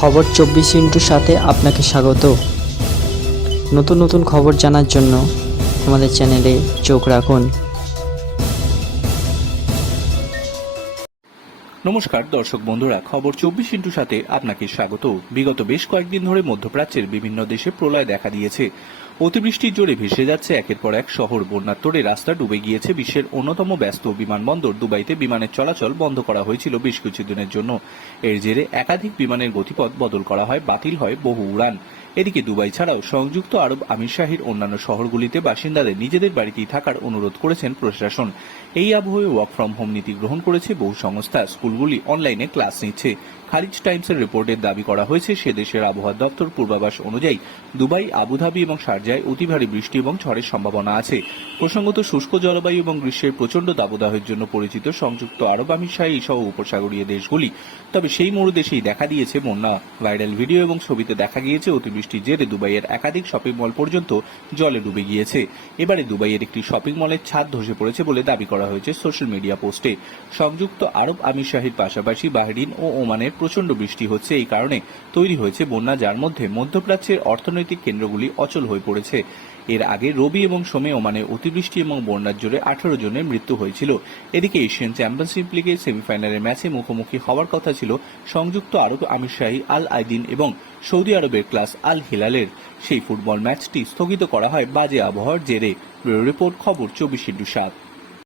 খবর চব্বিশ ইন্টুর সাথে আপনাকে স্বাগত। নতুন নতুন খবর জানার জন্য আমাদের চ্যানেলে চোখ রাখুন। নমস্কার, দর্শক বন্ধুরা, খবর চব্বিশ ইন্টু সাথে আপনাকে স্বাগত। বিগত বেশ কয়েকদিন ধরে মধ্যপ্রাচ্যের বিভিন্ন দেশে প্রলয় দেখা দিয়েছে। অতিবৃষ্টির জোরে ভেসে যাচ্ছে একের পর এক শহর। বন্যার তোড়ে রাস্তা ডুবে গিয়েছে বিশ্বের অন্যতম ব্যস্ত বিমানবন্দর। দুবাইতে বিমানের চলাচল বন্ধ করা হয়েছিল বেশ কিছুদিনের জন্য। এর জেরে একাধিক বিমানের গতিপথ বদল করা হয়, বাতিল হয় বহু উড়ান। এদিকে দুবাই ছাড়াও সংযুক্ত আরব আমিরশাহীর অন্যান্য শহরগুলিতে বাসিন্দাদের নিজেদের বাড়িতেই থাকার অনুরোধ করেছেন প্রশাসন। এই আবহে ওয়ার্ক ফ্রম হোম নীতি গ্রহণ করেছে বহু সংস্থা। স্কুলগুলি অনলাইনে ক্লাস নিচ্ছে। খারিজ টাইমসের রিপোর্টের দাবি করা হয়েছে, সে দেশের আবহাওয়া দপ্তর পূর্বাভাস অনুযায়ী দুবাই, আবুধাবি এবং শারজায় অতি ভারী বৃষ্টি এবং ঝড়ের সম্ভাবনা আছে। প্রসঙ্গত শুষ্ক জলবায়ু এবং গ্রীষ্মের প্রচণ্ড দাবদাহের জন্য পরিচিত সংযুক্ত আরব আমিরশাহী সহ উপসাগরীয় দেশগুলি। তবে সেই মরুদেশেই দেখা দিয়েছে বন্যা। ভাইরাল ভিডিও এবং ছবিতে দেখা গিয়েছে অতিবৃষ্টির জেরে দুবাইয়ের একাধিক শপিং মল পর্যন্ত জলে ডুবে গিয়েছে। এবারে দুবাইয়ের একটি শপিং মলের ছাদ ধসে পড়েছে বলে দাবি করা হয়েছে সোশ্যাল মিডিয়া পোস্টে। সংযুক্ত আরব আমিরশাহীর পাশাপাশি বাহরিন ও ওমানের প্রচণ্ড বৃষ্টি হচ্ছে এই কারণে তৈরি হয়েছে বন্যা, যার মধ্যে মধ্যপ্রাচ্যের অর্থনৈতিক কেন্দ্রগুলি অচল হয়ে পড়েছে। এর আগে রবি এবং সোমে ওমানে অতিবৃষ্টি এবং বন্যার জোরে আঠারো জনের মৃত্যু হয়েছিল। এদিকে এশিয়ান চ্যাম্পিয়নশিপ লিগের সেমিফাইনালের ম্যাচে মুখোমুখি হওয়ার কথা ছিল সংযুক্ত আরব আমিরশাহী আল আইদিন এবং সৌদি আরবের ক্লাস আল হিলালের সেই ফুটবল ম্যাচটি স্থগিত করা হয় বাজে আবহাওয়ার জেরে। রিপোর্ট, খবর, চব্বিশ ইন্টু সাত।